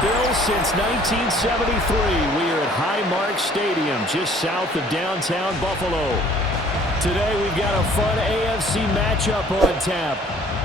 Bills since 1973. We are at Highmark Stadium, just south of downtown Buffalo. Today we've got a fun AFC matchup on tap,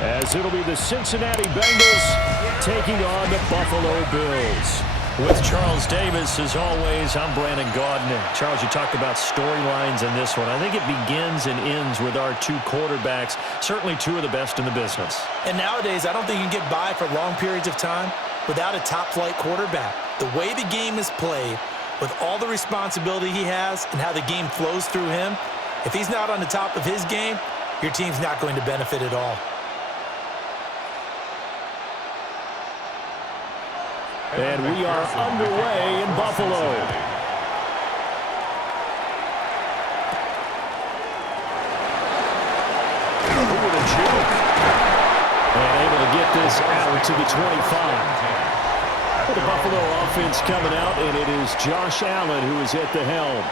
as it'll be the Cincinnati Bengals taking on the Buffalo Bills. With Charles Davis, as always, I'm Brandon Gaudin. Charles, you talked about storylines in this one. I think it begins and ends with our two quarterbacks, certainly two of the best in the business. And nowadays, I don't think you can get by for long periods of time without a top-flight quarterback. The way the game is played, with all the responsibility he has and how the game flows through him, if he's not on the top of his game, your team's not going to benefit at all. And we are underway in Buffalo. With a juke. And able to get this out to the 25. The Buffalo offense coming out, and it is Josh Allen who is at the helm.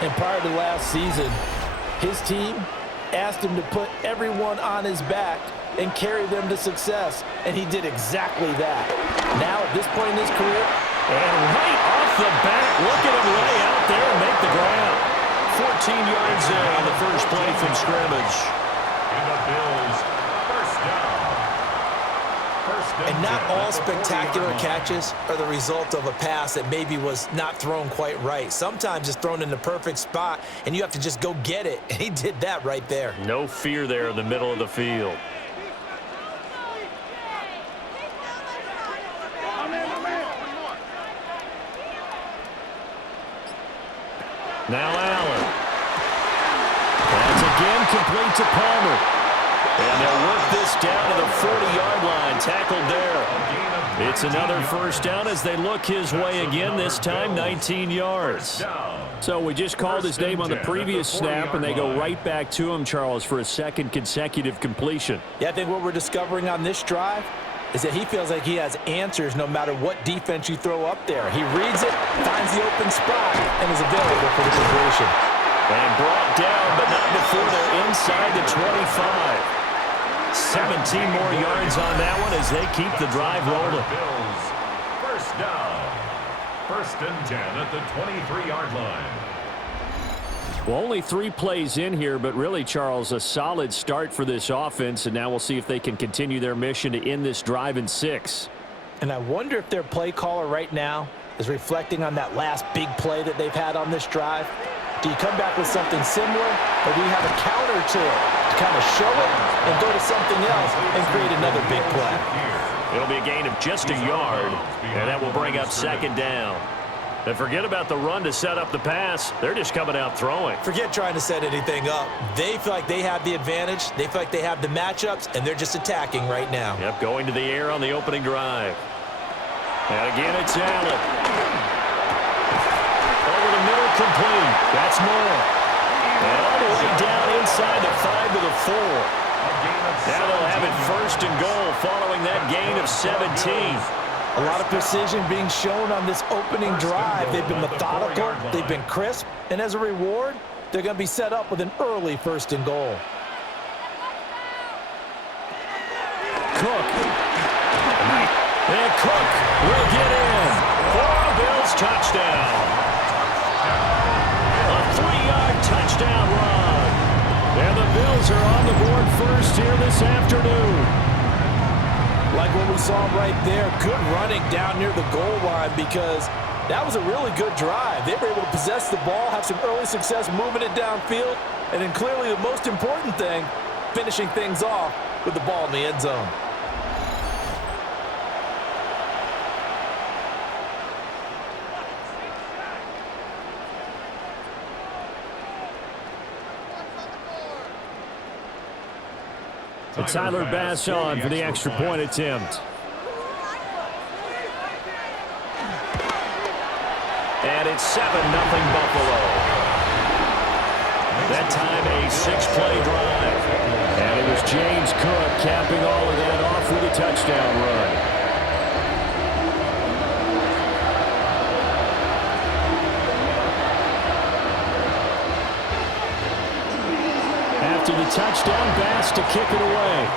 And prior to last season, his team asked him to put everyone on his back and carry them to success, and he did exactly that. Now, at this point in his career, and right off the bat, look at him lay out there and make the ground. 14 yards in on the first play from scrimmage. And the Bills, first down. And not all spectacular catches are the result of a pass that maybe was not thrown quite right. Sometimes it's thrown in the perfect spot, and you have to just go get it. And he did that right there. No fear there in the middle of the field. Now Allen. That's again complete to Palmer. And they'll work this down to the 40-yard line. Tackled there. It's another first down as they look his way again, this time 19 yards. So we just called his name on the previous snap, and they go right back to him, Charles, for a second consecutive completion. Yeah, I think what we're discovering on this drive is that he feels like he has answers no matter what defense you throw up there. He reads it, finds the open spot, and is available for the completion. And brought down, but not before they're inside the 25. 17 more yards on that one as they keep the drive rolling. Bills, first down. First and 10 at the 23-yard line. Well, only 3 plays in here, but really, Charles, a solid start for this offense, and now we'll see if they can continue their mission to end this drive in 6. And I wonder if their play caller right now is reflecting on that last big play that they've had on this drive. Do you come back with something similar, or do you have a counter to it to kind of show it and go to something else and create another big play? It'll be a gain of just a yard, and that will bring up second down. And forget about the run to set up the pass. They're just coming out throwing. Forget trying to set anything up. They feel like they have the advantage. They feel like they have the matchups, and they're just attacking right now. Yep, going to the air on the opening drive. And again, it's Allen. Over the middle, complete. That's more. And all the way down inside the 5 to the 4. Now they'll have it first and goal following that gain of 17. A lot of precision being shown on this opening drive. They've been methodical, they've been crisp, and as a reward, they're going to be set up with an early first and goal. Cook. And Cook will get in for a Bills touchdown. A 3-yard touchdown run. And the Bills are on the board first here this afternoon. Like what we saw right there, good running down near the goal line, because that was a really good drive. They were able to possess the ball, have some early success moving it downfield, and then clearly the most important thing, finishing things off with the ball in the end zone. And Tyler Bass on for the extra point attempt. And it's 7-0 Buffalo. That time a 6-play drive. And it was James Cook capping all of that off with a touchdown run. After the touchdown, Bass to kick it away.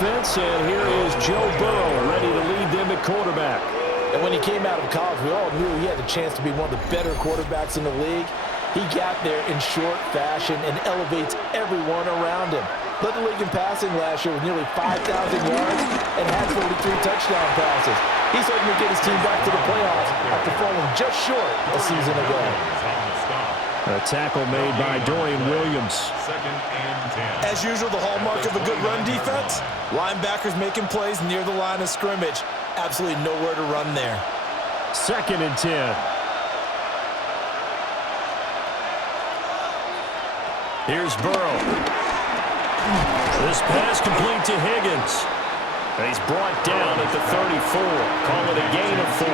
offense, and here is Joe Burrow ready to lead them at quarterback. And when he came out of college, we all knew he had the chance to be one of the better quarterbacks in the league. He got there in short fashion and elevates everyone around him. Led the league in passing last year with nearly 5,000 yards and had 43 touchdown passes. He's hoping to get his team back to the playoffs after falling just short a season ago. A tackle made by Dorian Williams. As usual, the hallmark of a good run defense, linebackers making plays near the line of scrimmage. Absolutely nowhere to run there. 2nd and 10. Here's Burrow. This pass complete to Higgins. And he's brought down at the 34. Call it a gain of 4.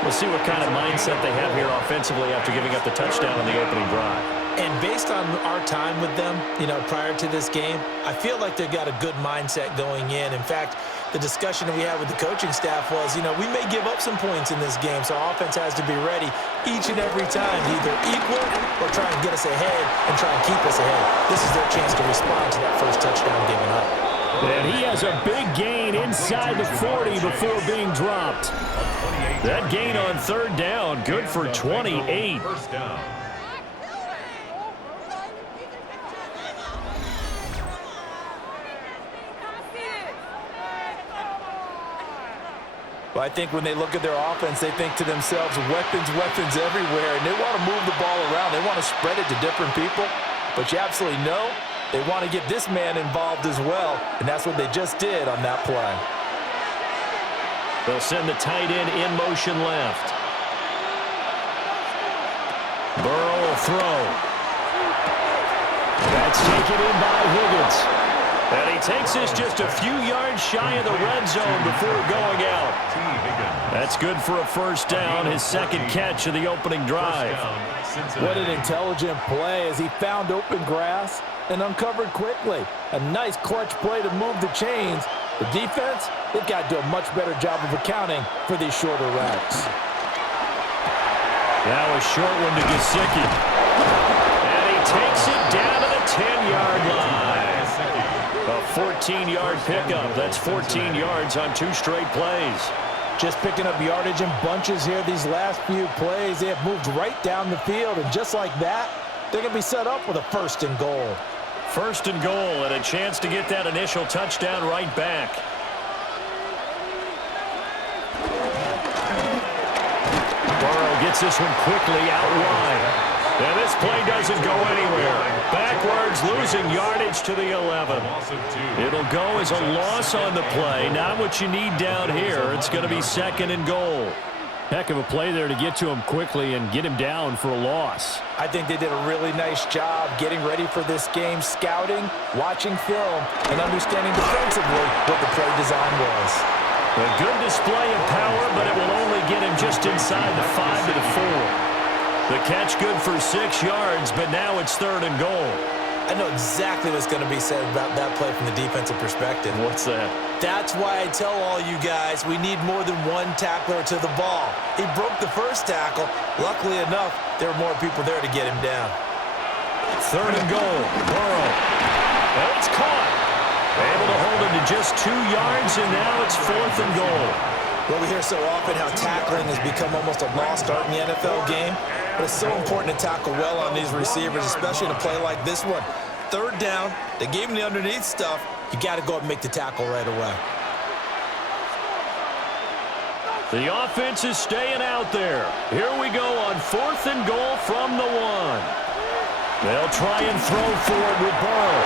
We'll see what kind of mindset they have here offensively after giving up the touchdown on the opening drive. And based on our time with them, prior to this game, I feel like they've got a good mindset going in. In fact, the discussion that we had with the coaching staff was, we may give up some points in this game, so our offense has to be ready each and every time to either equal or try and get us ahead and try and keep us ahead. This is their chance to respond to that first touchdown given up. And he has a big gain inside the 40 before being dropped. That gain on 3rd down, good for 28. First down. Well, I think when they look at their offense, they think to themselves, weapons everywhere, and they want to move the ball around. They want to spread it to different people, but you absolutely know they want to get this man involved as well, and that's what they just did on that play. They'll send the tight end in motion left. Burrow will throw. That's taken in by Higgins. And he takes this just a few yards shy of the red zone before going out. That's good for a first down, his 2nd catch of the opening drive. What an intelligent play as he found open grass and uncovered quickly. A nice clutch play to move the chains. The defense, they've got to do a much better job of accounting for these shorter routes. Now a short one to Gesicki. And he takes it down to the 10-yard line. A 14-yard pickup. That's 14 yards on 2 straight plays. Just picking up yardage in bunches here these last few plays. They have moved right down the field, and just like that, they're going to be set up with a 1st and goal. 1st and goal, and a chance to get that initial touchdown right back. Burrow gets this one quickly out wide. And this play doesn't go anywhere. Backwards, losing yardage to the 11. It'll go as a loss on the play. Not what you need down here. It's going to be 2nd and goal. Heck of a play there to get to him quickly and get him down for a loss. I think they did a really nice job getting ready for this game, scouting, watching film, and understanding defensively what the play design was. A good display of power, but it will only get him just inside the 5 to the 4. The catch good for 6 yards, but now it's 3rd and goal. I know exactly what's going to be said about that play from the defensive perspective. What's that? That's why I tell all you guys we need more than one tackler to the ball. He broke the first tackle. Luckily enough, there were more people there to get him down. 3rd and goal. Burrow. And it's caught. Able to hold him to just 2 yards, and now it's 4th and goal. Well, we hear so often how tackling has become almost a lost art in the NFL game. But it's so important to tackle well on these receivers, especially in a play like this one. 3rd down, they gave him the underneath stuff. You got to go up and make the tackle right away. The offense is staying out there. Here we go on 4th and goal from the 1. They'll try and throw forward with Burrow.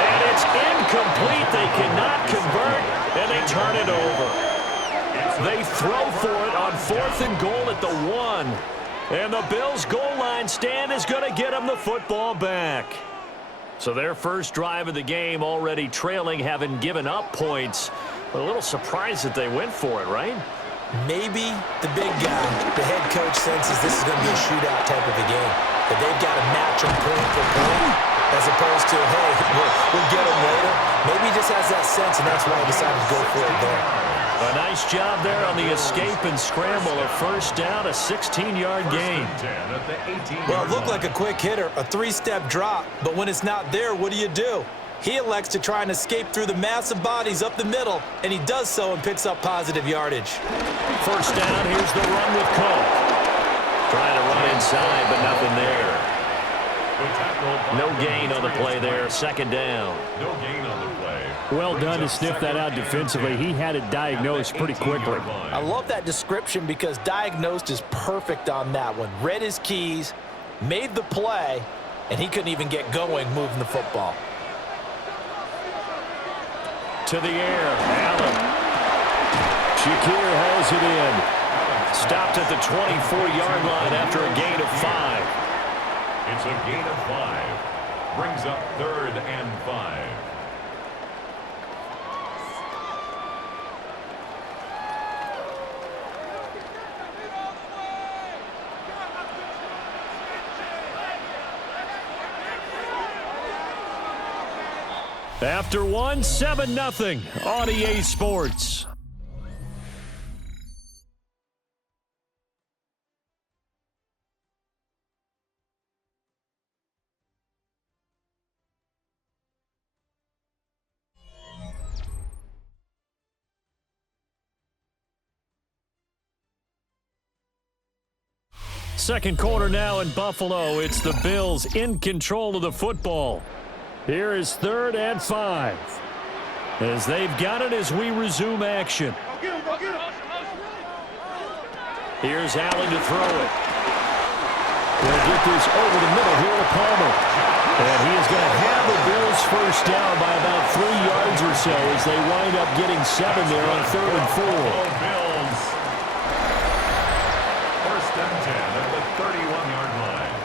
And it's incomplete. They cannot convert, and they turn it over. They throw for it on 4th and goal at the 1. And the Bills' goal line stand is going to get them the football back. So their first drive of the game already trailing, having given up points. But a little surprised that they went for it, right? Maybe the big guy, the head coach, senses this is going to be a shootout type of a game. That they've got to match them point for point, as opposed to, hey, we'll get them later. Maybe he just has that sense, and that's why he decided to go for it there. A nice job there on the escape and scramble. A first down, a 16-yard gain. Well, it looked like a quick hitter, a 3-step drop, but when it's not there, what do? He elects to try and escape through the massive bodies up the middle, and he does so and picks up positive yardage. First down, here's the run with Cook. Trying to run inside, but nothing there. No gain on the play there, second down. No gain on the play. Well done to sniff that out defensively. He had it diagnosed pretty quickly. I love that description because diagnosed is perfect on that one. Read his keys, made the play, and he couldn't even get going moving the football. To the air, Allen. Shakir hauls it in. Stopped at the 24-yard line after a gain of 5. It's a gain of 5. Brings up 3rd and 5. After one, 7-0 on EA Sports. Second quarter now in Buffalo. It's the Bills in control of the football. Here is 3rd and 5. As they've got it as we resume action. Here's Allen to throw it. They'll get this over the middle here to Palmer. And he is going to have the Bills first down by about 3 yards or so as they wind up getting 7 there on 3rd and 4. Bills. First and 10 at the 31-yard line.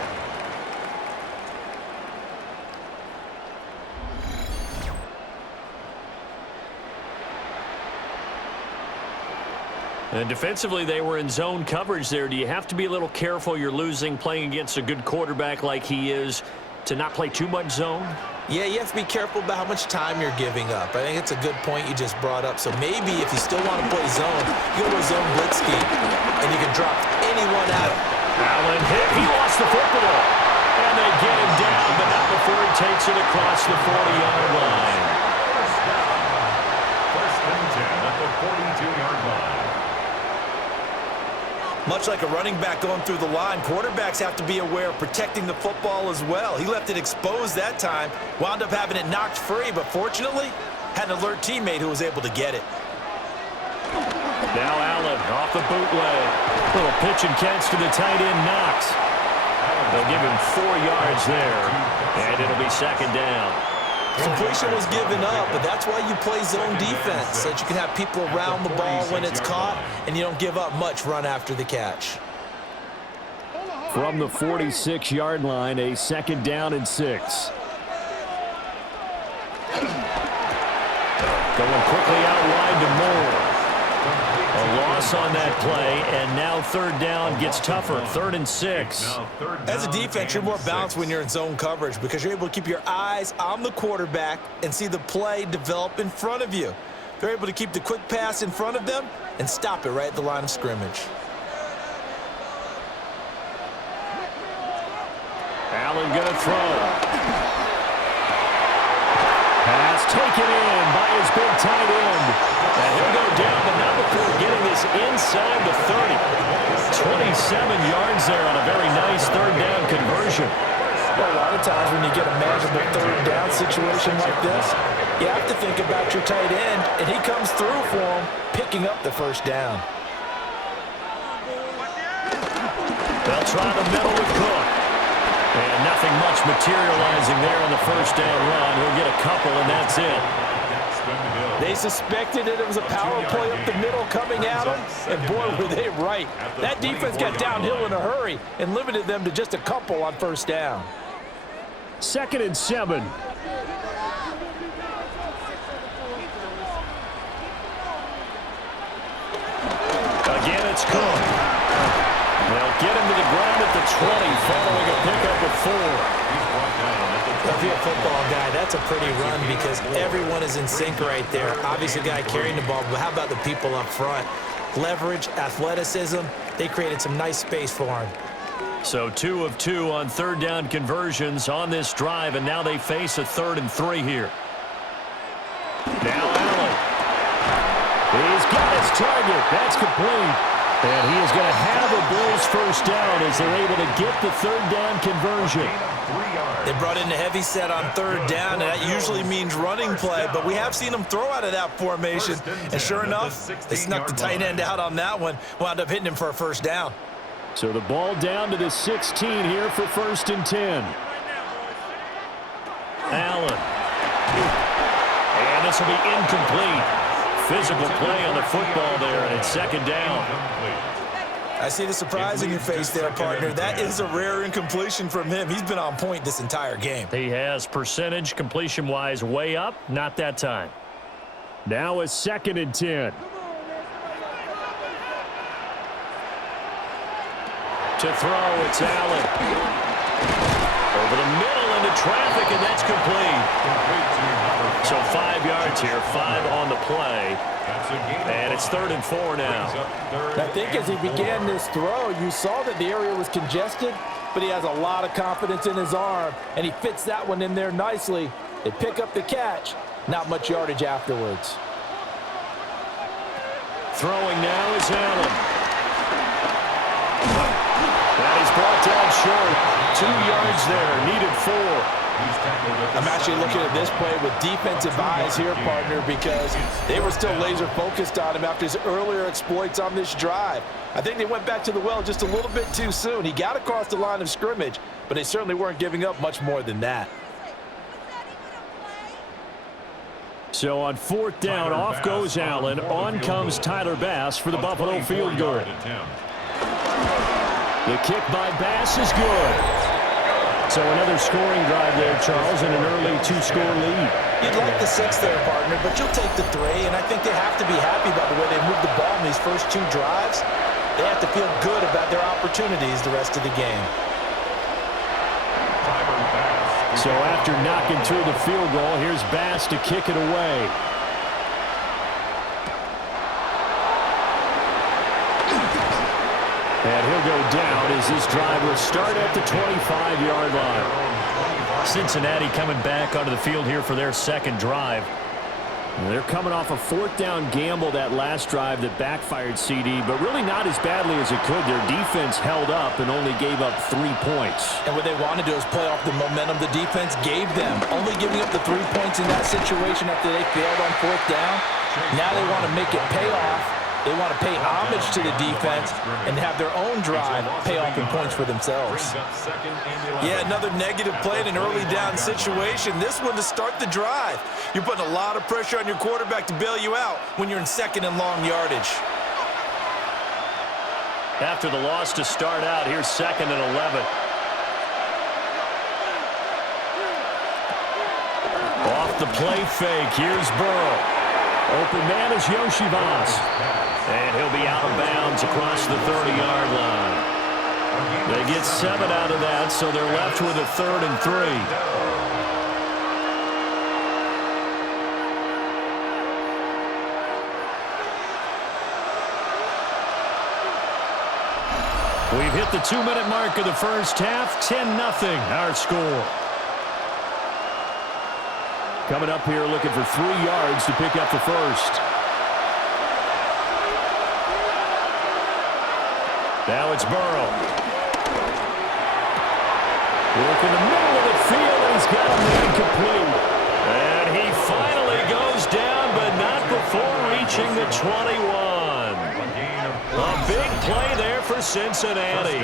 And defensively, they were in zone coverage there. Do you have to be a little careful? You're losing, playing against a good quarterback like he is, to not play too much zone? Yeah, you have to be careful about how much time you're giving up. I think it's a good point you just brought up. So maybe if you still want to play zone, you go to a zone blitz scheme, and you can drop anyone out. Allen hit. He lost the football. And they get him down, but not before he takes it across the 40-yard line. First and 10 at the 42-yard line. Much like a running back going through the line, quarterbacks have to be aware of protecting the football as well. He left it exposed that time, wound up having it knocked free, but fortunately, had an alert teammate who was able to get it. Now Allen off the bootleg. Little pitch and catch to the tight end, Knox. They'll give him 4 yards there, and it'll be second down. Completion was given up, but that's why you play zone defense, so that you can have people around the ball when it's caught, and you don't give up much run after the catch. From the 46-yard line, a second down and 6. Going quickly out wide to Moore. A loss on that play, and now 3rd down gets tougher. 3rd and 6. As a defense, you're more balanced when you're in zone coverage because you're able to keep your eyes on the quarterback and see the play develop in front of you. They're able to keep the quick pass in front of them and stop it right at the line of scrimmage. Allen gonna throw. Pass taken in by his big tight end. And he'll go down, but not before getting this inside the 30. 27 yards there on a very nice 3rd down conversion. Well, a lot of times when you get a manageable 3rd down situation like this, you have to think about your tight end, and he comes through for him, picking up the first down. They'll try the middle with Cook. And nothing much materializing there on the first down run. He'll get a couple, and that's it. They suspected it was a power play up the middle coming at them, and boy, were they right. That defense got downhill in a hurry and limited them to just a couple on first down. 2nd and 7. Again, it's Cook. They'll get him to the ground at the 20, following a pickup of 4. If you're a football guy, that's a pretty run because everyone is in sync right there. Obviously, the guy carrying the ball, but how about the people up front? Leverage, athleticism, they created some nice space for him. So 2 of 2 on 3rd down conversions on this drive, and now they face a 3rd and 3 here. his target. That's complete. And he is going to have a Bills first down as they're able to get the third down conversion. They brought in the heavy set on third down, and that usually means running play, but we have seen them throw out of that formation. And sure enough, they snuck the tight end out on that one, wound up hitting him for a first down. So the ball down to the 16 here for 1st and 10. Allen. And this will be incomplete. Physical play on the football there, and it's 2nd down. I see the surprise in your face there, partner. That is a rare incompletion from him. He's been on point this entire game. He has percentage completion-wise way up, not that time. Now a 2nd and 10. To throw, it's Allen. Over the middle into traffic, and that's complete. So 5 yards here, 5 on the play. And it's 3rd and 4 now. I think as he began this throw, you saw that the area was congested, but he has a lot of confidence in his arm, and he fits that one in there nicely. They pick up the catch, not much yardage afterwards. Throwing now is Allen. That is brought down short. 2 yards there, needed 4. I'm actually looking at this play with defensive eyes here, partner, because they were still laser focused on him after his earlier exploits on this drive. I think they went back to the well just a little bit too soon. He got across the line of scrimmage, but they certainly weren't giving up much more than that. So on 4th down, off goes Allen. On comes Tyler Bass for the Buffalo field goal. The kick by Bass is good. So another scoring drive there, Charles, and an early 2-score lead. You'd like the 6 there, partner, but you'll take the 3, and I think they have to be happy about the way they moved the ball in these first 2 drives. They have to feel good about their opportunities the rest of the game. So after knocking through the field goal, here's Bass to kick it away. And he'll go down as this drive will start at the 25-yard line. Cincinnati coming back onto the field here for their 2nd drive. They're coming off a 4th down gamble that last drive that backfired CD, but really not as badly as it could. Their defense held up and only gave up 3 points. And what they want to do is play off the momentum the defense gave them. Only giving up the 3 points in that situation after they failed on 4th down. Now they want to make it pay off. They want to pay homage to the defense and have their own drive pay off in points for themselves. Yeah, another negative play in an early down situation. This one to start the drive. You're putting a lot of pressure on your quarterback to bail you out when you're in 2nd and long yardage. After the loss to start out, here's 2nd and 11. Off the play fake, here's Burrow. Open man is Yoshivas. And he'll be out of bounds across the 30-yard line. They get 7 out of that, so they're left with a 3rd and 3. We've hit the 2-minute mark of the first half. 10-0 our score. Coming up here looking for 3 yards to pick up the first. Now it's Burrow. Look in the middle of the field, and he's got him incomplete. And he finally goes down, but not before reaching the 21. A big play there for Cincinnati.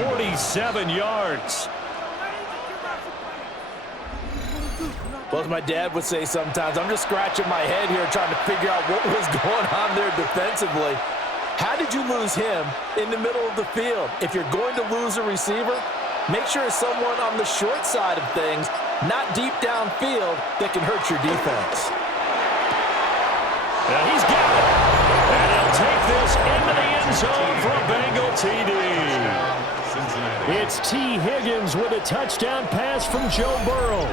47 yards. Well, as my dad would say sometimes, I'm just scratching my head here trying to figure out what was going on there defensively. How did you lose him in the middle of the field? If you're going to lose a receiver, make sure it's someone on the short side of things, not deep downfield, that can hurt your defense. And he's got it. And he'll take this into the end zone for a Bengal TD. It's T. Higgins with a touchdown pass from Joe Burrow.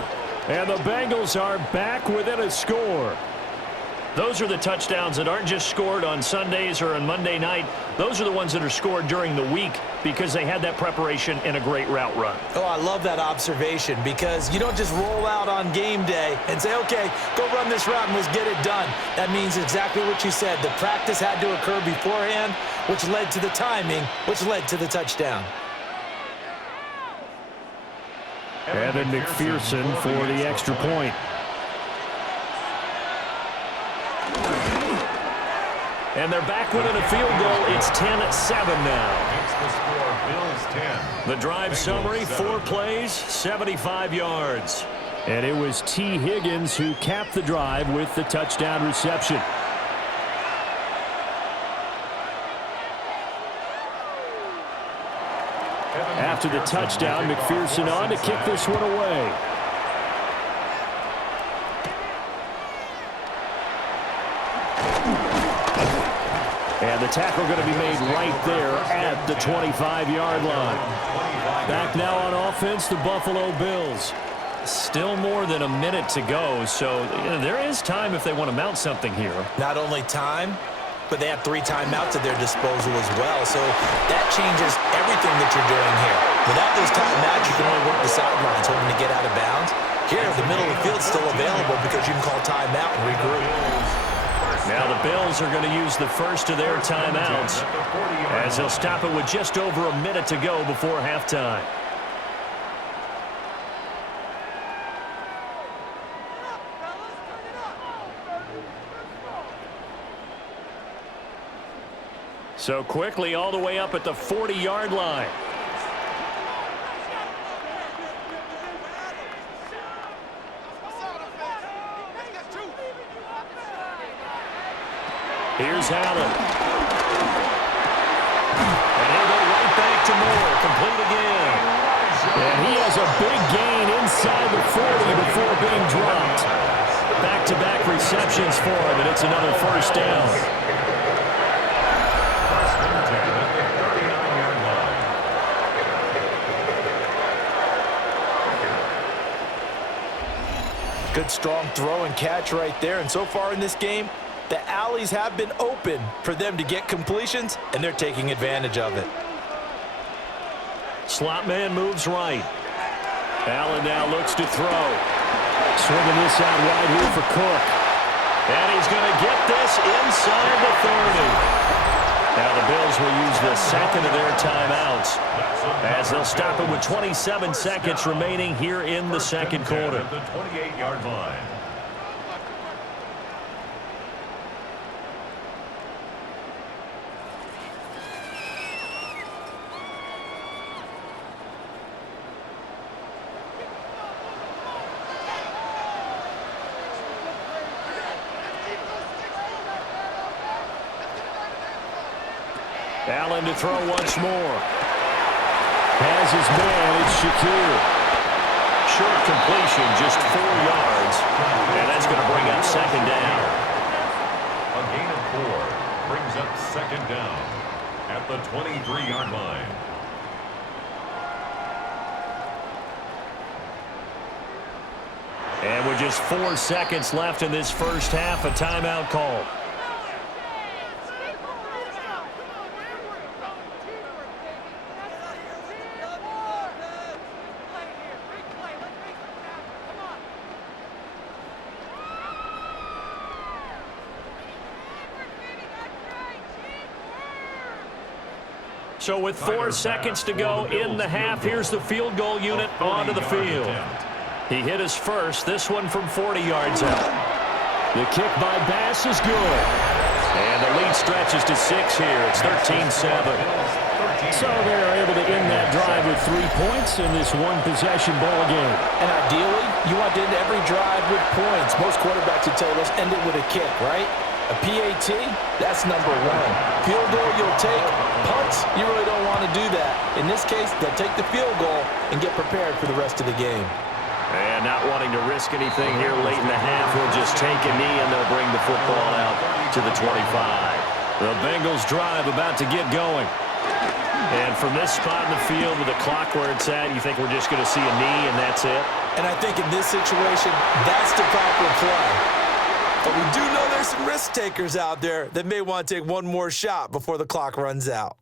And the Bengals are back within a score. Those are the touchdowns that aren't just scored on Sundays or on Monday night. Those are the ones that are scored during the week because they had that preparation and a great route run. Oh, I love that observation because you don't just roll out on game day and say, okay, go run this route and let's get it done. That means exactly what you said. The practice had to occur beforehand, which led to the timing, which led to the touchdown. Evan McPherson for the extra point. And they're back winning a field goal. It's 10-7 now. Makes the score Bills 10. The drive summary, 4 plays, 75 yards. And it was T. Higgins who capped the drive with the touchdown reception. After the touchdown, McPherson on to kick this one away. And the tackle going to be made right there at the 25-yard line. Back now on offense, the Buffalo Bills. Still more than a minute to go, so there is time if they want to mount something here. Not only time, but they have 3 timeouts at their disposal as well, so that changes everything that you're doing here. Without those timeouts, you can only work the sidelines, hoping to get out of bounds. Here, the middle of the field is still available because you can call timeout and regroup. Now the Bills are going to use the first of their timeouts as they'll stop it with just over a minute to go before halftime. So quickly all the way up at the 40-yard line. Here's Allen. And he'll go right back to Moore. Complete again. And he has a big gain inside the 40 before being dropped. Back-to-back receptions for him, and it's another first down. First and 10 at the 39-yard line. Good, strong throw and catch right there. And so far in this game, the alleys have been open for them to get completions, and they're taking advantage of it. Slot man moves right. Allen now looks to throw. Swinging this out wide here for Cook. And he's going to get this inside the 30. Now the Bills will use the second of their timeouts as they'll stop it with 27 seconds remaining here in the second quarter. At the 28-yard line. Allen to throw once more. Has his man, it's Shakir. Short completion, just 4 yards. And that's going to bring up second down. A gain of 4 brings up second down at the 23-yard line. And with just 4 seconds left in this first half, a timeout call. So with 4 seconds to go in the half, here's the field goal unit onto the field. He hit his first, this one from 40 yards out. The kick by Bass is good. And the lead stretches to 6 here. It's 13-7. So they're able to end that drive with 3 points in this one-possession ball game. And ideally, you want to end every drive with points. Most quarterbacks would tell you, let's end it with a kick, right? A PAT, that's number 1. Field goal you'll take. Punts, you really don't want to do that. In this case, they'll take the field goal and get prepared for the rest of the game. And not wanting to risk anything here late in the half, he'll just take a knee and they'll bring the football out to the 25. The Bengals drive about to get going. And from this spot in the field with the clock where it's at, you think we're just going to see a knee and that's it? And I think in this situation, that's the proper play. But we do know there's some risk takers out there that may want to take one more shot before the clock runs out.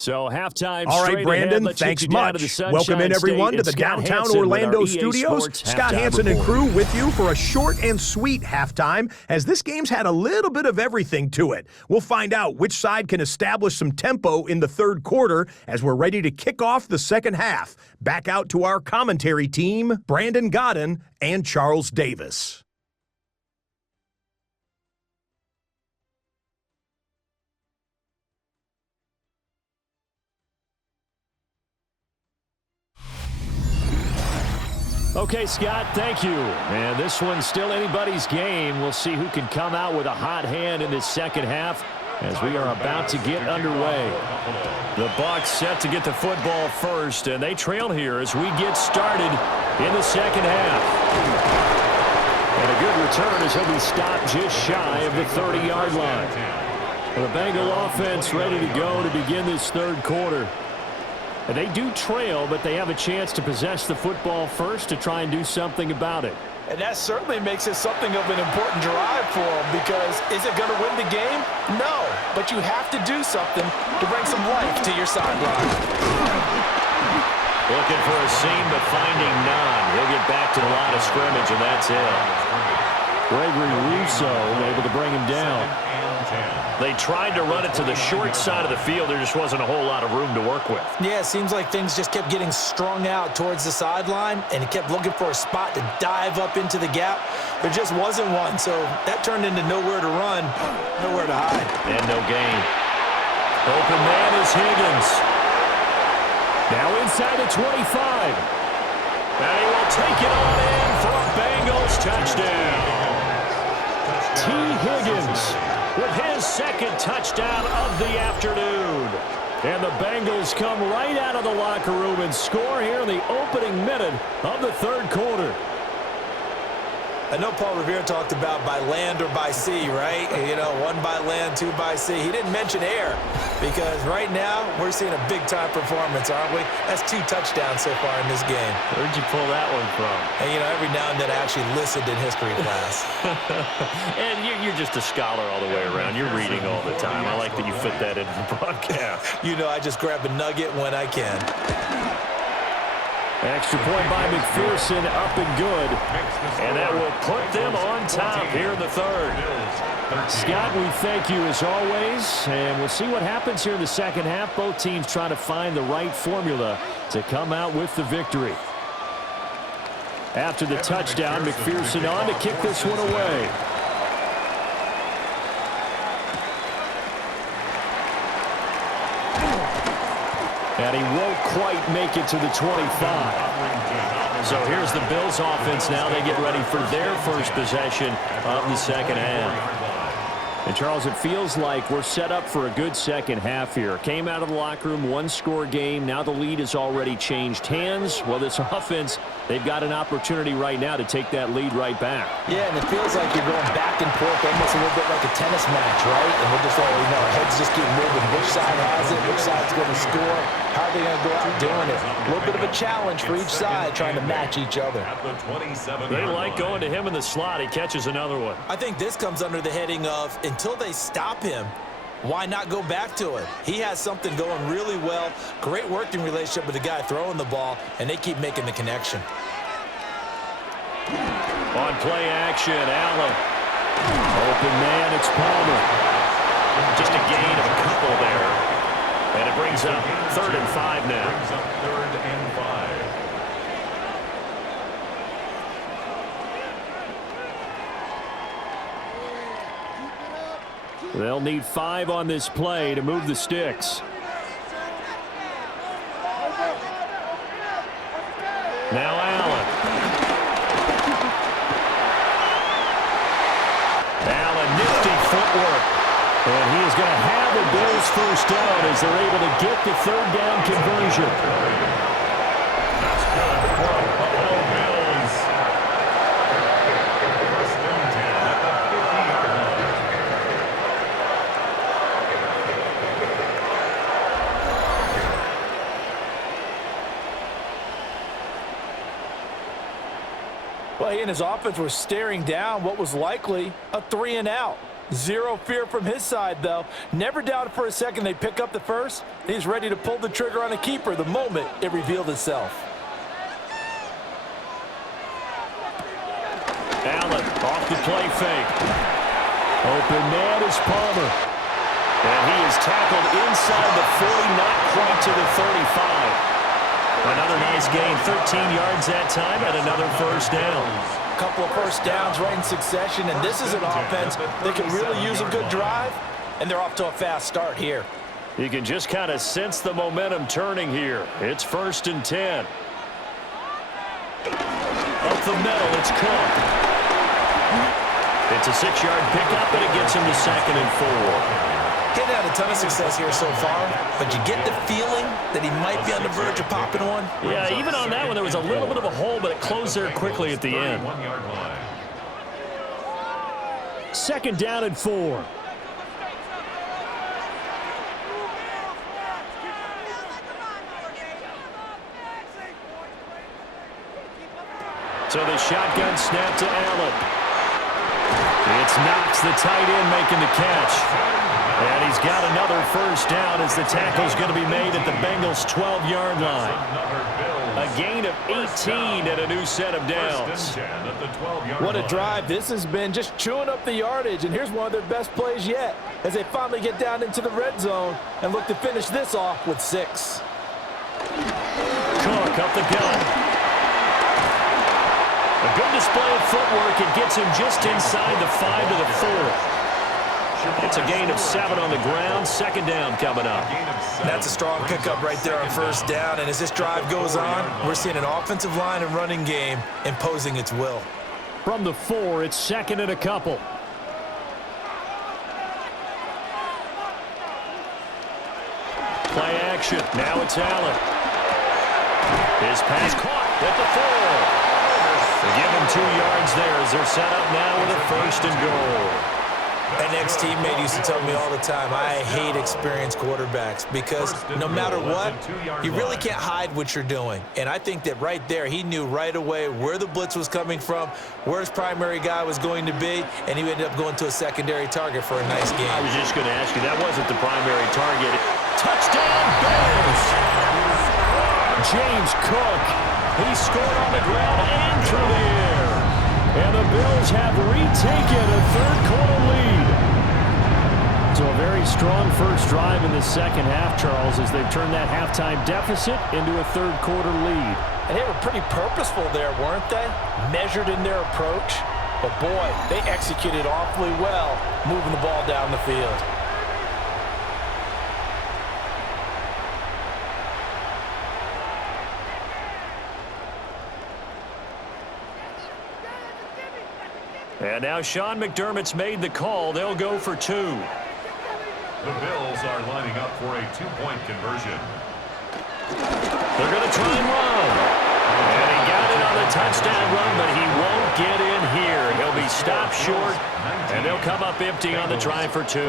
So halftime. All right, Brandon, thanks much. Welcome in, everyone, to the downtown Orlando studios. Scott Hansen and crew with you for a short and sweet halftime, as this game's had a little bit of everything to it. We'll find out which side can establish some tempo in the third quarter as we're ready to kick off the second half. Back out to our commentary team, Brandon Godden and Charles Davis. Okay, Scott, thank you. And this one's still anybody's game. We'll see who can come out with a hot hand in this second half as we are about to get underway. The Bucs set to get the football first, and they trail here as we get started in the second half. And a good return as he'll be stopped just shy of the 30-yard line. The Bengal offense ready to go to begin this third quarter. And they do trail, but they have a chance to possess the football first to try and do something about it. And that certainly makes it something of an important drive for them, because is it going to win the game? No, but you have to do something to bring some life to your sideline. Looking for a seam, but finding none. He'll get back to the line of scrimmage, and that's it. Gregory Rousseau able to bring him down. They tried to run it to the short side of the field. There just wasn't a whole lot of room to work with. Yeah, it seems like things just kept getting strung out towards the sideline, and he kept looking for a spot to dive up into the gap. There just wasn't one, so that turned into nowhere to run, nowhere to hide. And no gain. Open man is Higgins. Now inside the 25. And he will take it on in for a Bengals touchdown. T. Higgins with his second touchdown of the afternoon. And the Bengals come right out of the locker room and score here in the opening minute of the third quarter. I know Paul Revere talked about by land or by sea, right? You know, one by land, two by sea. He didn't mention air, because right now we're seeing a big-time performance, aren't we? That's 2 touchdowns so far in this game. Where'd you pull that one from? And, you know, every now and then I actually listened in history class. And you're just a scholar all the way around. You're reading all the time. I like that you fit that into the broadcast. You know, I just grab a nugget when I can. Extra point by McPherson, up and good. And that will put them on top here in the third. Scott, we thank you as always. And we'll see what happens here in the second half. Both teams trying to find the right formula to come out with the victory. After the touchdown, McPherson on to kick this one away. And he won't quite make it to the 25. So here's the Bills offense now. They get ready for their first possession of the second half. And, Charles, it feels like we're set up for a good second half here. Came out of the locker room, one-score game. Now the lead has already changed hands. Well, this offense, they've got an opportunity right now to take that lead right back. Yeah, and it feels like you're going back and forth almost a little bit like a tennis match, right? And we're just all, our heads just keep moving. Which side has it? Which side's going to score? How are they going to go out doing it? A little bit of a challenge for each side trying to match each other. They like going to him in the slot. He catches another one. I think this comes under the heading of, until they stop him, why not go back to it? He has something going really well. Great working relationship with the guy throwing the ball, and they keep making the connection. On play action, Allen. Open man, it's Palmer. Just a gain of a couple there. And it brings up 3rd and 5 now. They'll need 5 on this play to move the sticks. Now Allen. Allen, nifty footwork. And he is going to have the Bills first down as they're able to get the 3rd down conversion. That's good for the Buffalo Bills. First and 10 at the 50-yard line. Well, he and his offense were staring down what was likely a 3-and-out. Zero fear from his side, though. Never doubted for a second they'd pick up the first. He's ready to pull the trigger on a keeper the moment it revealed itself. Allen off the play fake. Open man is Palmer. And he is tackled inside the 40, not quite to the 35. Another nice gain, 13 yards that time, and another first down. A couple of first downs right in succession, and this is an offense that can really use a good drive, and they're off to a fast start here. You can just kind of sense the momentum turning here. It's 1st and 10. Up the middle, it's Cook. It's a 6-yard pickup, and it gets him to 2nd and 4. Getting had a ton of success here so far, but you get the feeling that he might be on the verge of popping one. Yeah, even on that one, there was a little bit of a hole, but it closed there quickly at the end. 2nd down and 4. So the shotgun snap to Allen. It's Knox, the tight end, making the catch. And he's got another first down as the tackle's going to be made at the Bengals' 12-yard line. A gain of 18 and a new set of downs. What a drive this has been, just chewing up the yardage. And here's one of their best plays yet as they finally get down into the red zone and look to finish this off with 6. Cook up the gun. A good display of footwork. It gets him just inside the 5 to the 4. It's a gain of 7 on the ground. 2nd down coming up. That's a strong pickup right there on first down. And as this drive goes on, we're seeing an offensive line and running game imposing its will. From the 4, it's 2nd and a couple. Play action. Now it's Allen. His pass caught at the 4. They give him 2 yards there as they're set up now with a 1st and goal. An ex-teammate used to tell me all the time, I hate experienced quarterbacks because no matter what, you really can't hide what you're doing. And I think that right there, he knew right away where the blitz was coming from, where his primary guy was going to be, and he ended up going to a secondary target for a nice game. I was just going to ask you, that wasn't the primary target. Touchdown, Bills! James Cook, he scored on the ground and through the air. And the Bills have retaken a 3rd-quarter lead. So a very strong first drive in the second half, Charles, as they've turned that halftime deficit into a 3rd-quarter lead. And they were pretty purposeful there, weren't they? Measured in their approach. But, boy, they executed awfully well moving the ball down the field. And now Sean McDermott's made the call. They'll go for 2. The Bills are lining up for a 2-point conversion. They're going to try and run. And he got it on the touchdown run, but he won't get in here. He'll be stopped short, and they'll come up empty on the try for 2.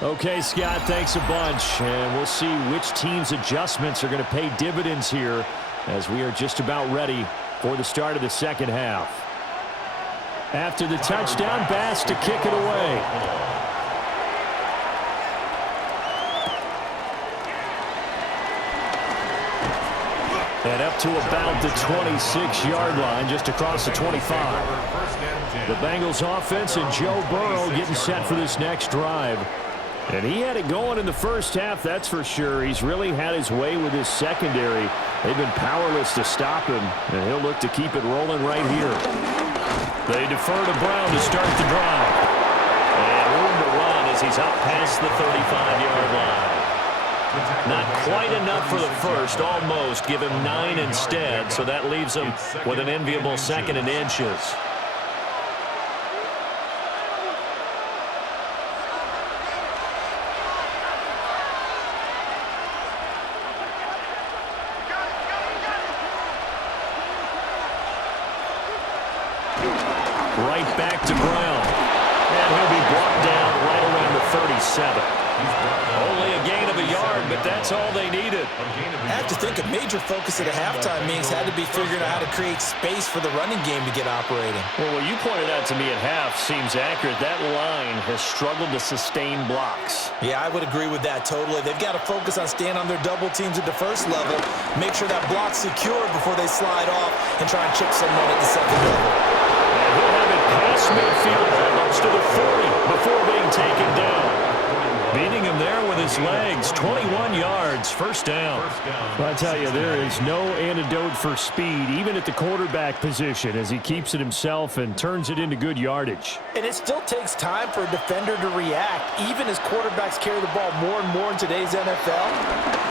Okay, Scott, thanks a bunch. And we'll see which team's adjustments are going to pay dividends here as we are just about ready for the start of the second half. After the touchdown, Bass to kick it away. And up to about the 26-yard line, just across the 25. The Bengals offense and Joe Burrow getting set for this next drive. And he had it going in the first half, that's for sure. He's really had his way with his secondary. They've been powerless to stop him, and he'll look to keep it rolling right here. They defer to Brown to start the drive. And room to run as he's up past the 35-yard line. Not quite enough for the first, almost. Give him 9 instead, so that leaves him with an enviable 2nd and inches. back to Brown. And he'll be brought down right around the 37. Only a gain of a yard, but that's all they needed. I have to think a major focus at a halftime meetings had to be figuring out how to create space for the running game to get operating. Well, what you pointed out to me at half seems accurate. That line has struggled to sustain blocks. Yeah, I would agree with that totally. They've got to focus on staying on their double teams at the first level, make sure that block's secured before they slide off and try and chip someone at the second level. And he'll have it past midfield almost to the 40 before being taken down. Beating him there with his legs, 21 yards, first down. Well, I tell you, there is no antidote for speed, even at the quarterback position, as he keeps it himself and turns it into good yardage. And it still takes time for a defender to react, even as quarterbacks carry the ball more and more in today's NFL.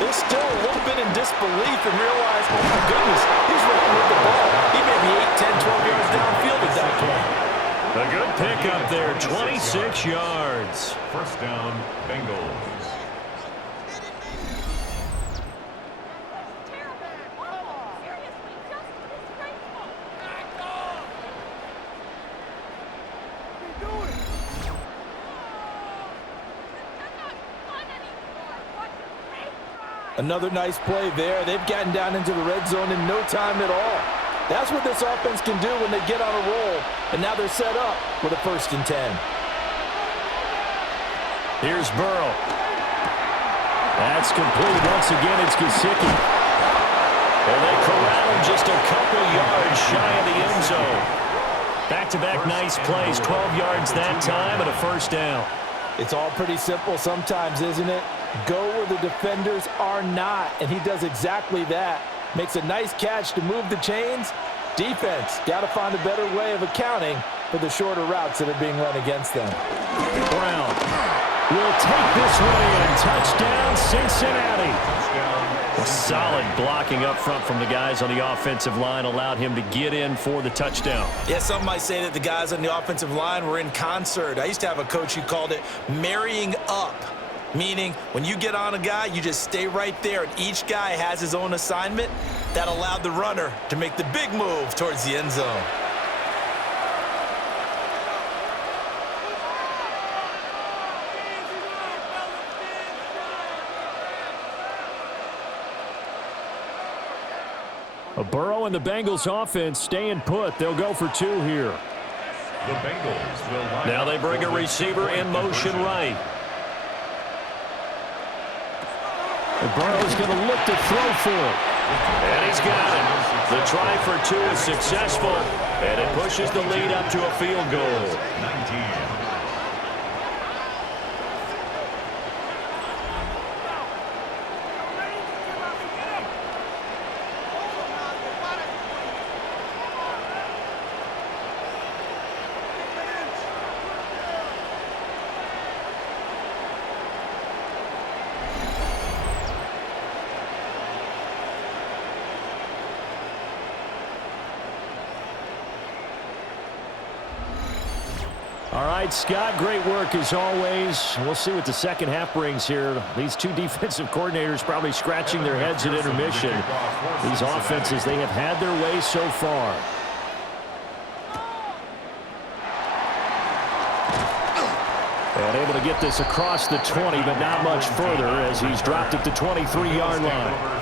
They're still a little bit in disbelief and realize, oh my goodness, he's running with the ball. He may be 8, 10, 12 yards downfield at that point. A good pickup there, 26 yards. First down, Bengals. Another nice play there. They've gotten down into the red zone in no time at all. That's what this offense can do when they get on a roll. And now they're set up with a 1st and 10. Here's Burrow. That's complete. Once again, it's Gesicki. And they corral him just a couple yards shy of the end zone. Back-to-back nice plays. 12 yards that time and a first down. It's all pretty simple sometimes, isn't it? Go where the defenders are not. And he does exactly that. Makes a nice catch to move the chains. Defense, got to find a better way of accounting for the shorter routes that are being run against them. Brown will take this one in. Touchdown, Cincinnati. Solid blocking up front from the guys on the offensive line allowed him to get in for the touchdown. Yeah, some might say that the guys on the offensive line were in concert. I used to have a coach who called it marrying up. Meaning, when you get on a guy, you just stay right there, and each guy has his own assignment. That allowed the runner to make the big move towards the end zone. Burrow and the Bengals offense staying put. They'll go for 2 here. The Bengals will line now they bring a receiver in motion right. And Burrow's going to look to throw for it. And he's got it. The try for 2 is successful, and it pushes the lead up to a field goal. 19. All right, Scott, great work as always. We'll see what the second half brings here. These 2 defensive coordinators probably scratching their heads at intermission. These offenses, they have had their way so far. And able to get this across the 20, but not much further as he's dropped at the 23-yard line.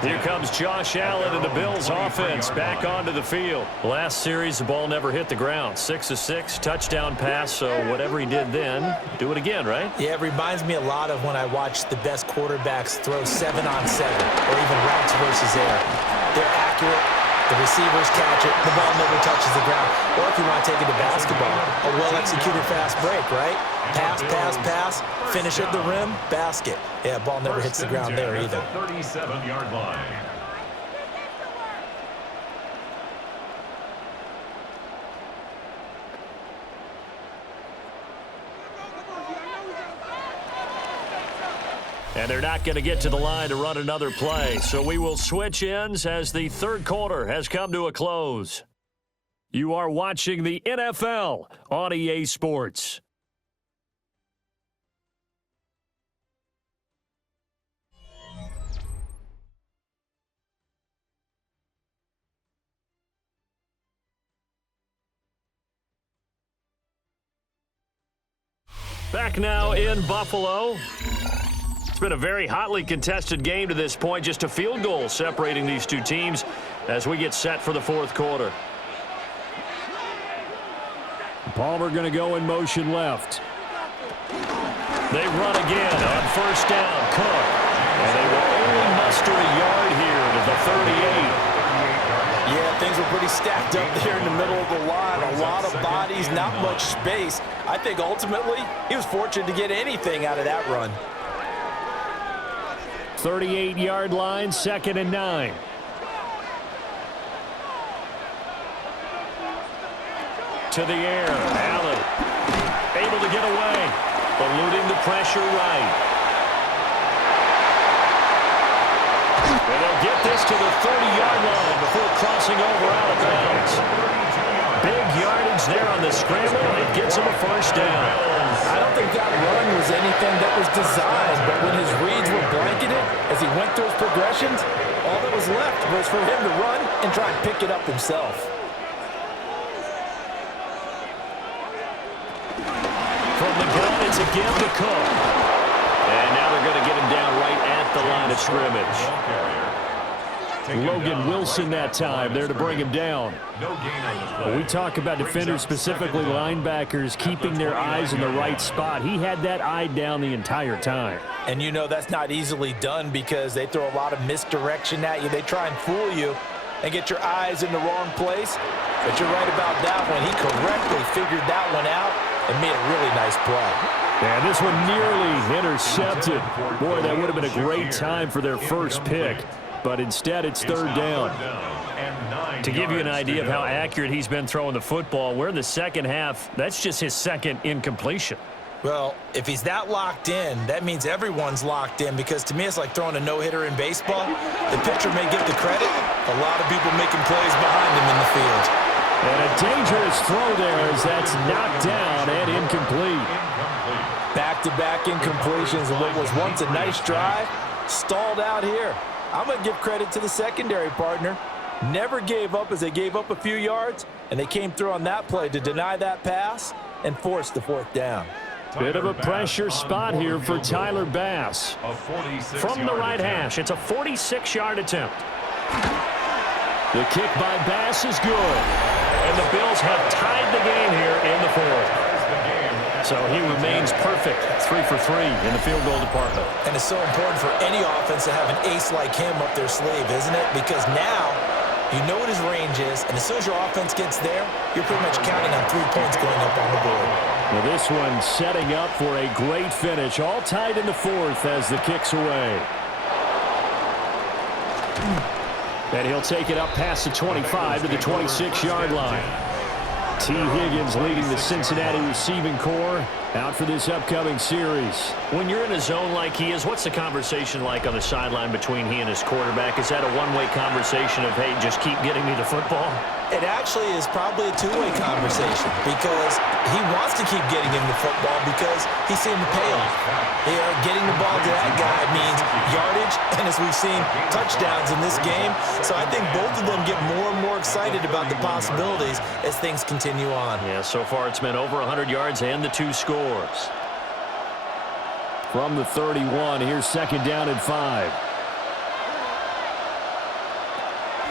Here comes Josh Allen and the Bills offense back onto the field. Last series, the ball never hit the ground. 6 of 6, touchdown pass, so whatever he did then, do it again, right? Yeah, it reminds me a lot of when I watch the best quarterbacks throw 7-on-7 or even routes versus air. They're accurate. The receivers catch it. The ball never touches the ground. Or if you want to take it to basketball, a well-executed fast break, right? Pass, pass, pass. Finish at the rim, basket. Yeah, ball never hits the ground there either. 37-yard line. And they're not going to get to the line to run another play. So we will switch ends as the third quarter has come to a close. You are watching the NFL on EA Sports. Back now in Buffalo. It's been a very hotly contested game to this point. Just a field goal separating these two teams as we get set for the fourth quarter. Palmer going to go in motion left. They run again on first down. Cook. And they will only muster a yard here to the 38. Yeah, things were pretty stacked up there in the middle of the line. A lot of bodies, not much space. I think ultimately he was fortunate to get anything out of that run. 38-yard line, 2nd and 9. To the air. Allen able to get away. Eluding the pressure right. And they'll get this to the 30-yard line before crossing over out of bounds. Big yardage there on the scramble. It gets him a first down. I don't think that run was anything that was designed, but when his reads were blanketed as he went through his progressions, all that was left was for him to run and try and pick it up himself. From the gun, it's again to Cook. And now they're going to get him down right at the line of scrimmage. Logan Wilson that time there to bring him down. We talk about defenders, specifically linebackers, keeping their eyes in the right spot. He had that eye down the entire time. And you know that's not easily done because they throw a lot of misdirection at you. They try and fool you and get your eyes in the wrong place. But you're right about that one. He correctly figured that one out and made a really nice play. And this one nearly intercepted. Boy, that would have been a great time for their first pick. But instead, it's third down. To give you an idea of how accurate he's been throwing the football, we're in the second half. That's just his second incompletion. Well, if he's that locked in, that means everyone's locked in because to me it's like throwing a no-hitter in baseball. The pitcher may get the credit. A lot of people making plays behind him in the field. And a dangerous throw there as that's knocked down and incomplete. Back-to-back incompletions of what was once a nice drive, stalled out here. I'm going to give credit to the secondary partner. Never gave up as they gave up a few yards, and they came through on that play to deny that pass and force the fourth down. Bit of a pressure spot here for Tyler Bass. From the right hash, it's a 46-yard attempt. The kick by Bass is good. And the Bills have tied the game here in the fourth. So he remains perfect, 3 for 3 in the field goal department. And it's so important for any offense to have an ace like him up their sleeve, isn't it? Because now you know what his range is, and as soon as your offense gets there, you're pretty much counting on 3 points going up on the board. Well, this one setting up for a great finish, all tied in the fourth as the kick's away. And he'll take it up past the 25 to the 26-yard line. T. Higgins leading the Cincinnati receiving corps out for this upcoming series. When you're in a zone like he is, what's the conversation like on the sideline between he and his quarterback? Is that a one-way conversation of, hey, just keep getting me the football? It actually is probably a two-way conversation because he wants to keep getting him the football because he's seeing the payoff. Getting the ball to that guy means yardage, and as we've seen, touchdowns in this game. So I think both of them get more and more excited about the possibilities as things continue on. Yeah, so far it's been over 100 yards and the 2 scores. From the 31, here's 2nd down and 5.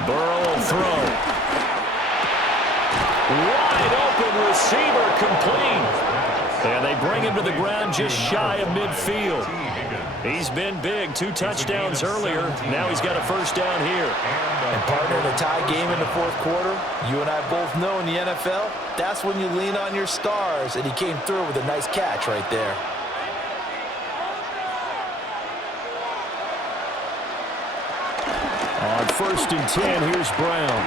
Burrow will throw. Wide open receiver complete. And they bring him to the ground just shy of midfield. He's been big, 2 touchdowns earlier. Now he's got a first down here. And partner, in a tie game in the fourth quarter, you and I both know in the NFL, that's when you lean on your stars. And he came through with a nice catch right there. On 1st and 10, here's Brown.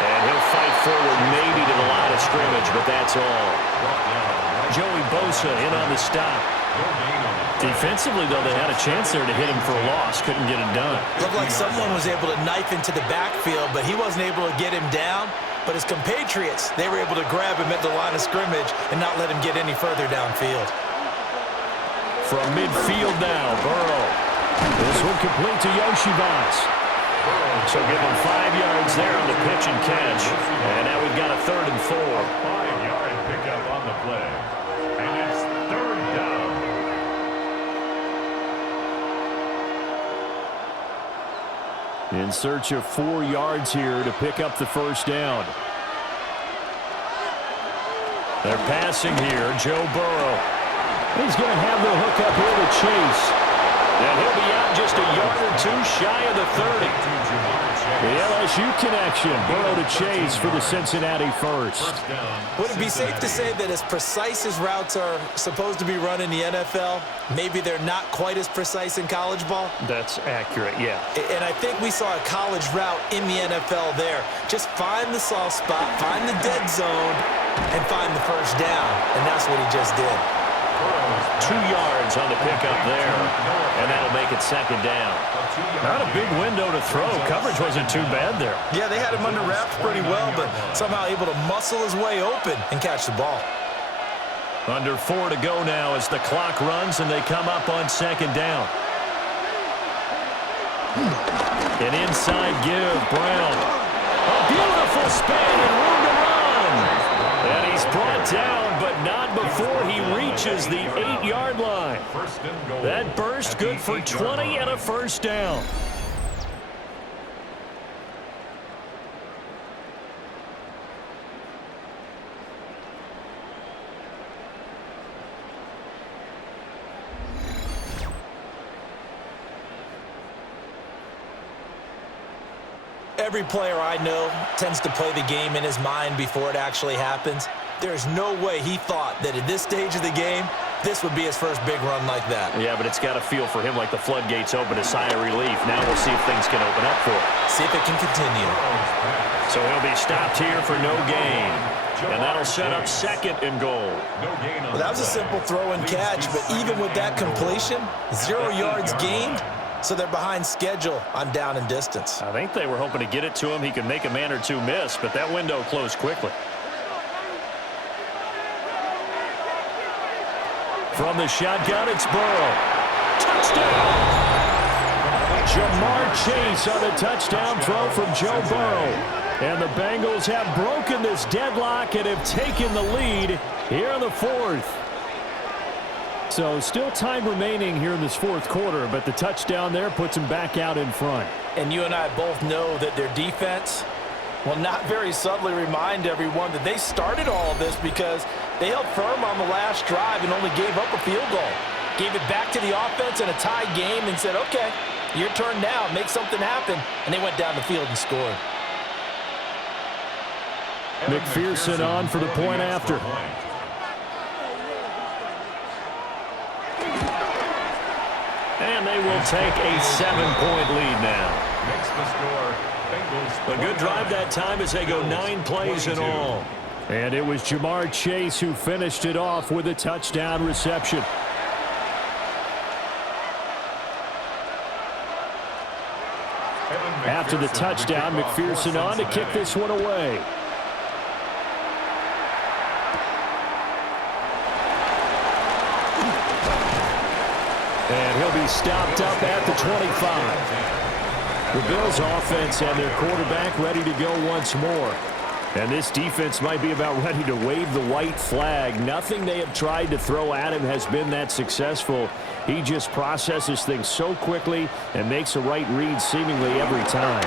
And he'll fight forward maybe to the line of scrimmage, but that's all. Joey Bosa in on the stop. Defensively, though, they had a chance there to hit him for a loss. Couldn't get it done. Looked like someone was able to knife into the backfield, but he wasn't able to get him down. But his compatriots, they were able to grab him at the line of scrimmage and not let him get any further downfield. From midfield now, Burrow. This one complete to Yoshibas. So give him 5 yards there on the pitch and catch. And now we've got a 3rd and 4. 5-yard pickup on the play. In search of 4 yards here to pick up the first down. They're passing here. Joe Burrow. He's going to have the hook up here to Chase. And he'll be out just a yard or 2 shy of the 30. The LSU connection. Burrow to Chase for the Cincinnati first. Would it be safe to say that as precise as routes are supposed to be run in the NFL, maybe they're not quite as precise in college ball? That's accurate, yeah. And I think we saw a college route in the NFL there. Just find the soft spot, find the dead zone, and find the first down. And that's what he just did. 2 yards on the pickup there, and that'll make it second down. Not a big window to throw. Coverage wasn't too bad there. Yeah, they had him under wraps pretty well, but somehow able to muscle his way open and catch the ball. Under 4 to go now as the clock runs and they come up on second down. An inside give, Brown. A beautiful spin and room to run. And he's brought down, but not before he reaches the 8-yard line. That burst good for 20 and a first down. Every player I know tends to play the game in his mind before it actually happens. There's no way he thought that at this stage of the game, this would be his first big run like that. Yeah, but it's got to feel for him like the floodgates open, a sigh of relief. Now we'll see if things can open up for him. See if it can continue. So he'll be stopped here for no gain. And that'll set up second and goal. Well, that was a simple throw and catch, but even with that completion, 0 yards gained. So they're behind schedule on down and distance. I think they were hoping to get it to him. He could make a man or two miss, but that window closed quickly. From the shotgun, it's Burrow. Touchdown! Jamar Chase on the touchdown throw from Joe Burrow. And the Bengals have broken this deadlock and have taken the lead here in the fourth. So still time remaining here in this fourth quarter, but the touchdown there puts them back out in front. And you and I both know that their defense will not very subtly remind everyone that they started all of this because they held firm on the last drive and only gave up a field goal. Gave it back to the offense in a tie game and said, okay, your turn now, make something happen. And they went down the field and scored. McPherson on for the point after. And they will take a 7-point lead now. Makes the score. Bengals. A good drive that time as they go 9 plays in all. And it was Jamar Chase who finished it off with a touchdown reception. After the touchdown, McPherson on to kick this one away. And he'll be stopped up at the 25. The Bills offense and their quarterback ready to go once more. And this defense might be about ready to wave the white flag. Nothing they have tried to throw at him has been that successful. He just processes things so quickly and makes a right read seemingly every time.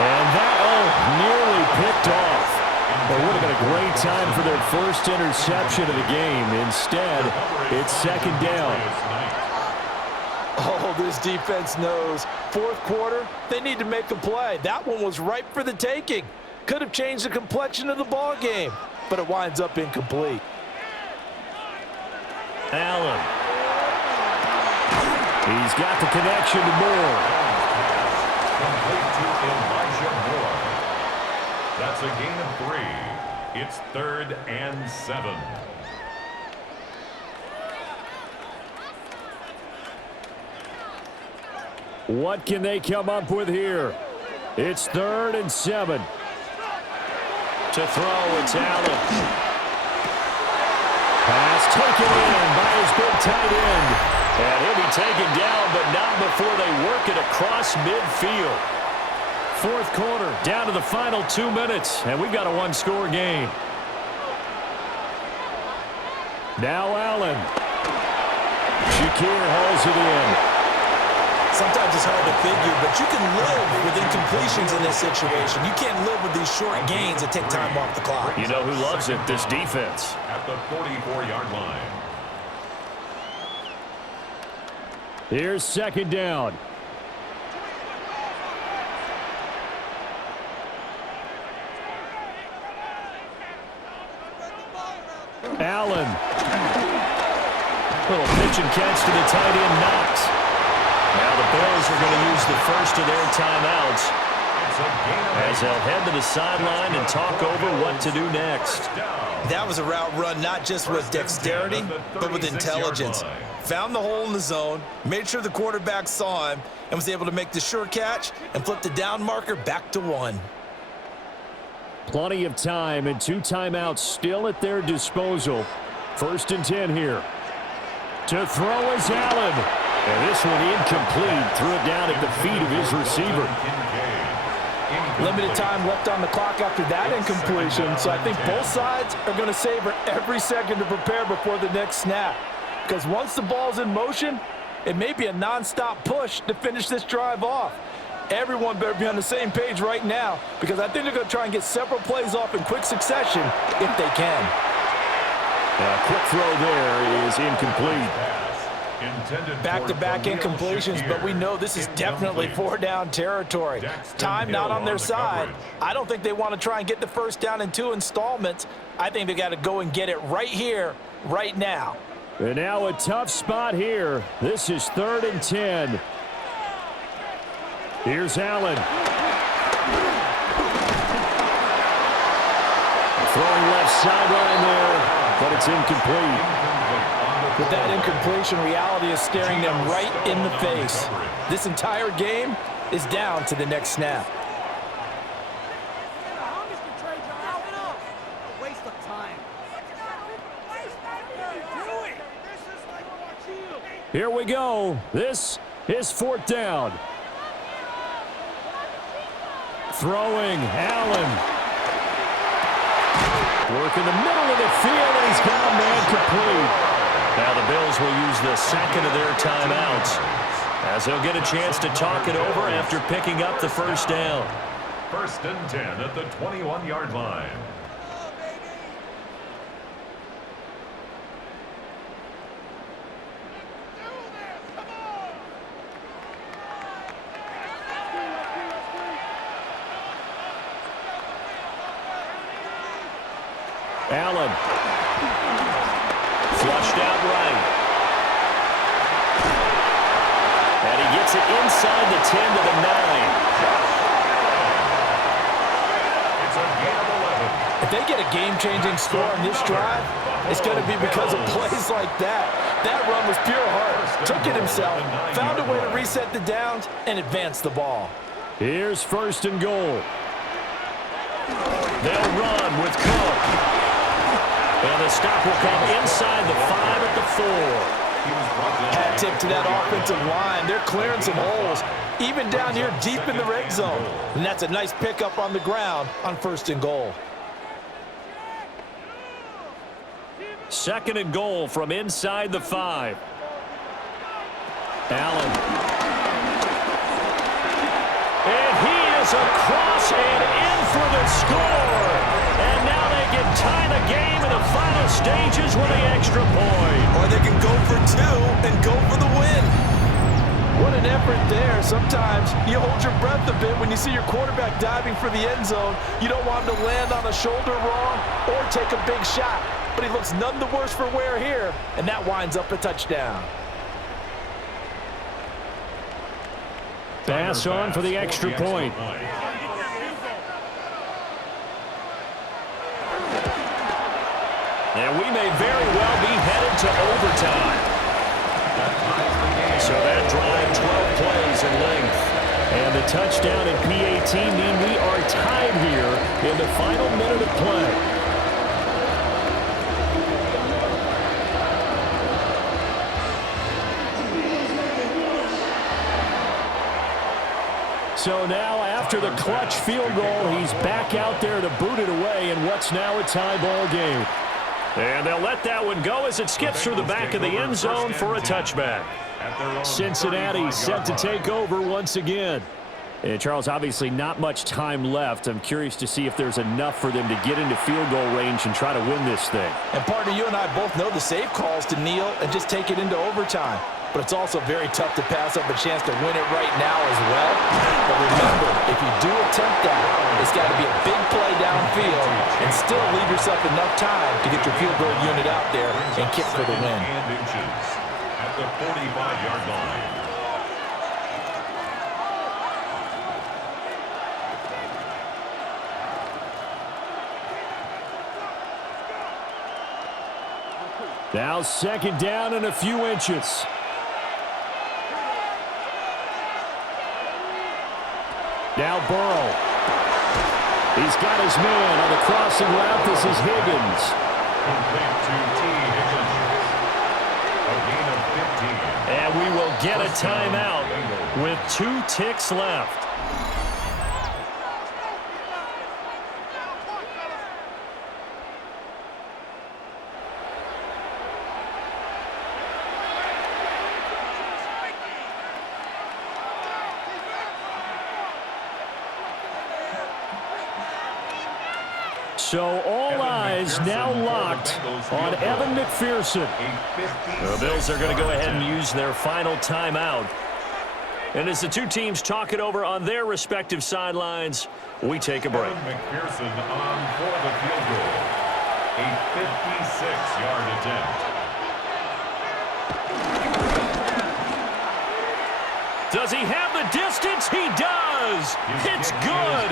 And that, nearly picked off. But would have been a great time for their first interception of the game. Instead, it's second down. Oh, this defense knows. Fourth quarter, they need to make a play. That one was ripe for the taking. Could have changed the complexion of the ball game, but it winds up incomplete. Allen. He's got the connection to Moore. Complete to Elijah Moore. That's a gain of 3. It's 3rd and 7. What can they come up with here? It's 3rd and 7. To throw, it's Allen. Pass taken in by his big tight end. And he'll be taken down, but not before they work it across midfield. Fourth quarter, down to the final 2 minutes, and we've got a one-score game. Now Allen. Shakir hauls it in. Sometimes it's hard to figure, but you can live with incompletions in this situation. You can't live with these short gains that take time off the clock. You know who loves it? This defense. At the 44-yard line. Here's second down. Allen. Little pitch and catch to the tight end, Knox. Now the Bills are going to use the first of their timeouts as they'll head to the sideline and talk over what to do next. That was a route run not just with dexterity, but with intelligence. Found the hole in the zone, made sure the quarterback saw him, and was able to make the sure catch and flip the down marker back to 1. Plenty of time and 2 timeouts still at their disposal. 1st and 10 here. To throw is Allen. And this one incomplete. Threw it down at the feet of his receiver. Limited time left on the clock after that incompletion, so I think both sides are going to savor every second to prepare before the next snap. Because once the ball's in motion, it may be a non-stop push to finish this drive off. Everyone better be on the same page right now, because I think they're going to try and get several plays off in quick succession if they can. A quick throw there is incomplete. Back-to-back incompletions, but we know this is definitely 4-down territory. Time not on their side. I don't think they want to try and get the first down in 2 installments. I think they got to go and get it right here, right now. And now a tough spot here. This is 3rd and 10. Here's Allen. Throwing left sideline there, but it's incomplete. With that incompletion, reality is staring them right in the face. This entire game is down to the next snap. Here we go. This is 4th down. Throwing, Allen. Work in the middle of the field, and he's got a man complete. Now the Bills will use the second of their timeouts as they'll get a chance to talk it over after picking up the first down. 1st and 10 at the 21-yard line. Allen. Flushed out right. And he gets it inside the 10 to the 9. It's a gain of 11. If they get a game-changing score on this drive, it's going to be because of plays like that. That run was pure heart. Took it himself, found a way to reset the downs, and advance the ball. Here's 1st and goal. They'll run with Cook. And the stop will come inside the 5 at the 4. Hat tip to that offensive line. They're clearing some holes, even down here deep in the red zone. And that's a nice pickup on the ground on 1st and goal. 2nd and goal from inside the 5. Allen. And he is across and in for the score. And now they can tie the game in the final stages with the extra point. Or they can go for 2 and go for the win. What an effort there. Sometimes you hold your breath a bit when you see your quarterback diving for the end zone. You don't want him to land on a shoulder wrong or take a big shot. But he looks none the worse for wear here, and that winds up a touchdown. Pass on for the extra point. And we may very well be headed to overtime. So that drive, 12 plays in length. And the touchdown and PAT mean we are tied here in the final minute of play. So now, after the clutch field goal, he's back out there to boot it away in what's now a tie ball game. And they'll let that one go as it skips through the back of the end zone for a touchback. Cincinnati set to take over once again. And Charles, obviously not much time left. I'm curious to see if there's enough for them to get into field goal range and try to win this thing. And partner, you and I both know the safe calls to kneel and just take it into overtime. But it's also very tough to pass up a chance to win it right now as well. But remember, if you do attempt that, it's got to be a big play downfield and still leave yourself enough time to get your field goal unit out there and kick for the win. At the 45-yard line. Now second down and a few inches. Now Burrow. He's got his man on the crossing route. This is Higgins. Complete to T. Higgins. A gain of 15. And we will get a timeout with 2 ticks left. So all eyes now locked on Evan McPherson. The Bills are going to go ahead and use their final timeout. And as the two teams talk it over on their respective sidelines, we take a break. Evan McPherson on for the field goal. A 56-yard attempt. Does he have the distance? He does. It's good.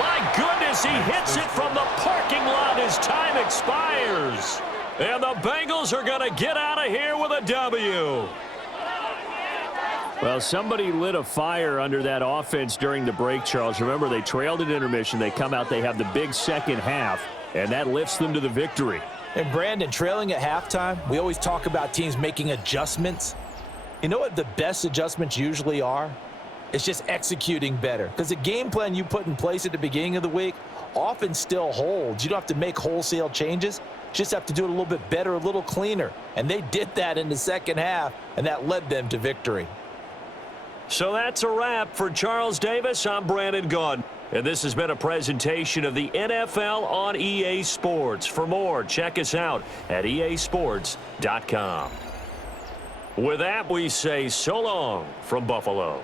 My goodness, he hits it from the parking lot as time expires. And the Bengals are going to get out of here with a W. Well, somebody lit a fire under that offense during the break, Charles. Remember, they trailed at intermission. They come out, they have the big second half, and that lifts them to the victory. And Brandon, trailing at halftime, we always talk about teams making adjustments. You know what the best adjustments usually are? It's just executing better. Because the game plan you put in place at the beginning of the week often still holds. You don't have to make wholesale changes. You just have to do it a little bit better, a little cleaner. And they did that in the second half, and that led them to victory. So that's a wrap for Charles Davis. I'm Brandon Gaudin. And this has been a presentation of the NFL on EA Sports. For more, check us out at easports.com. With that, we say so long from Buffalo.